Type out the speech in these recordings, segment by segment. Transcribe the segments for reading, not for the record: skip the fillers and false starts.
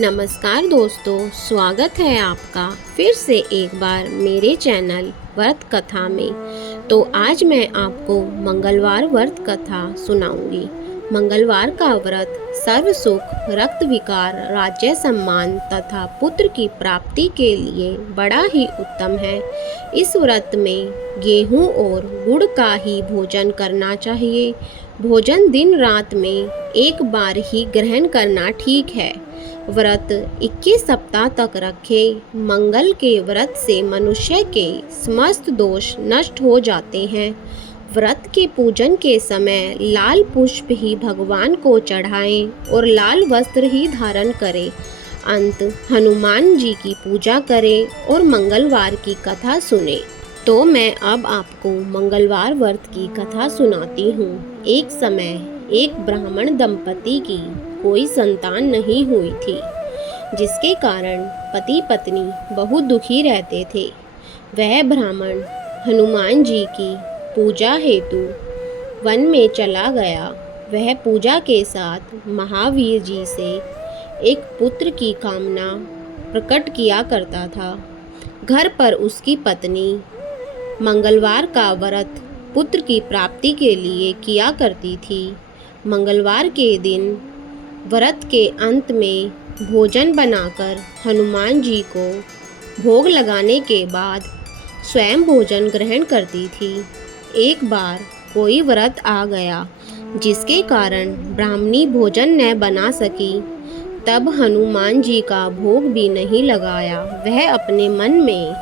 नमस्कार दोस्तों, स्वागत है आपका फिर से एक बार मेरे चैनल व्रत कथा में। तो आज मैं आपको मंगलवार व्रत कथा सुनाऊंगी। मंगलवार का व्रत सर्व सुख, रक्त विकार, राज्य सम्मान तथा पुत्र की प्राप्ति के लिए बड़ा ही उत्तम है। इस व्रत में गेहूं और गुड़ का ही भोजन करना चाहिए। भोजन दिन रात में एक बार ही ग्रहण करना ठीक है। व्रत 21 सप्ताह तक रखे। मंगल के व्रत से मनुष्य के समस्त दोष नष्ट हो जाते हैं। व्रत के पूजन के समय लाल पुष्प ही भगवान को चढ़ाएं और लाल वस्त्र ही धारण करें। अंत हनुमान जी की पूजा करें और मंगलवार की कथा सुने। तो मैं अब आपको मंगलवार व्रत की कथा सुनाती हूँ। एक समय एक ब्राह्मण दंपति की कोई संतान नहीं हुई थी, जिसके कारण पति पत्नी बहुत दुखी रहते थे। वह ब्राह्मण हनुमान जी की पूजा हेतु वन में चला गया। वह पूजा के साथ महावीर जी से एक पुत्र की कामना प्रकट किया करता था। घर पर उसकी पत्नी मंगलवार का व्रत पुत्र की प्राप्ति के लिए किया करती थी। मंगलवार के दिन व्रत के अंत में भोजन बनाकर हनुमान जी को भोग लगाने के बाद स्वयं भोजन ग्रहण करती थी। एक बार कोई व्रत आ गया जिसके कारण ब्राह्मणी भोजन न बना सकी। तब हनुमान जी का भोग भी नहीं लगाया। वह अपने मन में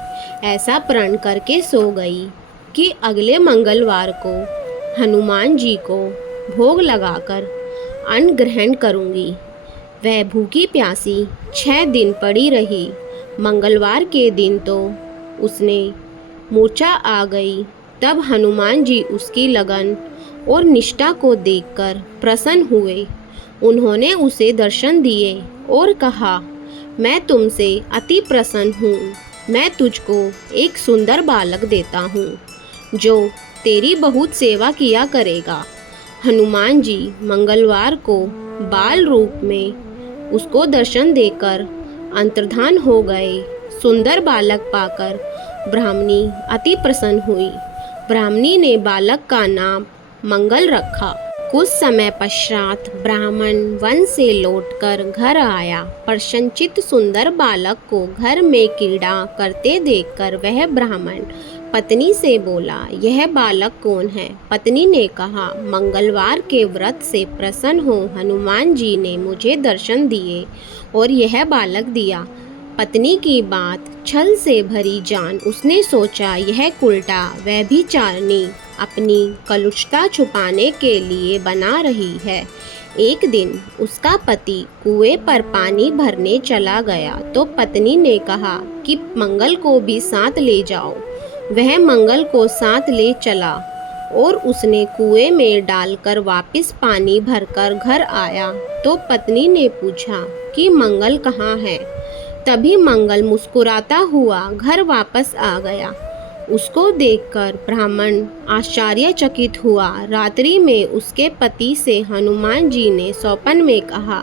ऐसा प्रण करके सो गई कि अगले मंगलवार को हनुमान जी को भोग लगाकर अन्न ग्रहण करूंगी। वह भूखी प्यासी 6 दिन पड़ी रही। मंगलवार के दिन तो उसने मूर्छा आ गई। तब हनुमान जी उसकी लगन और निष्ठा को देखकर प्रसन्न हुए। उन्होंने उसे दर्शन दिए और कहा, मैं तुमसे अति प्रसन्न हूँ। मैं तुझको एक सुंदर बालक देता हूँ जो तेरी बहुत सेवा किया करेगा। हनुमान जी मंगलवार को बाल रूप में उसको दर्शन देकर अंतर्धान हो गए। सुंदर बालक पाकर ब्राह्मणी अति प्रसन्न हुई। ब्राह्मणी ने बालक का नाम मंगल रखा। कुछ समय पश्चात ब्राह्मण वन से लौटकर घर आया। प्रसन्नचित्त सुंदर बालक को घर में क्रीड़ा करते देखकर वह ब्राह्मण पत्नी से बोला, यह बालक कौन है? पत्नी ने कहा, मंगलवार के व्रत से प्रसन्न हो हनुमान जी ने मुझे दर्शन दिए और यह बालक दिया। पत्नी की बात छल से भरी जान उसने सोचा, यह उल्टा व्यभिचारिणी अपनी कलुषता छुपाने के लिए बना रही है। एक दिन उसका पति कुएं पर पानी भरने चला गया तो पत्नी ने कहा कि मंगल को भी साथ ले जाओ। वह मंगल को साथ ले चला और उसने कुएं में डालकर वापस पानी भरकर घर आया तो पत्नी ने पूछा कि मंगल कहाँ है? तभी मंगल मुस्कुराता हुआ घर वापस आ गया। उसको देखकर ब्राह्मण आश्चर्यचकित हुआ। रात्रि में उसके पति से हनुमान जी ने स्वप्न में कहा,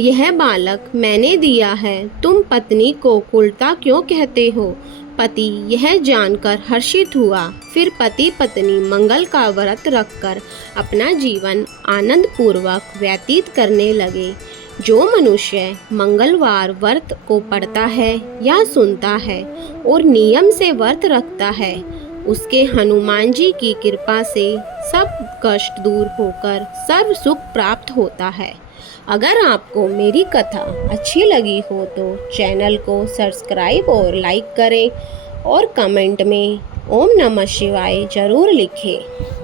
यह बालक मैंने दिया है, तुम पत्नी को उल्टा क्यों कहते हो? पति यह जानकर हर्षित हुआ। फिर पति पत्नी मंगल का व्रत रखकर अपना जीवन आनंद पूर्वक व्यतीत करने लगे। जो मनुष्य मंगलवार व्रत को पढ़ता है या सुनता है और नियम से व्रत रखता है, उसके हनुमान जी की कृपा से सब कष्ट दूर होकर सर्व सुख प्राप्त होता है। अगर आपको मेरी कथा अच्छी लगी हो तो चैनल को सब्सक्राइब और लाइक करें और कमेंट में ओम नमः शिवाय जरूर लिखें।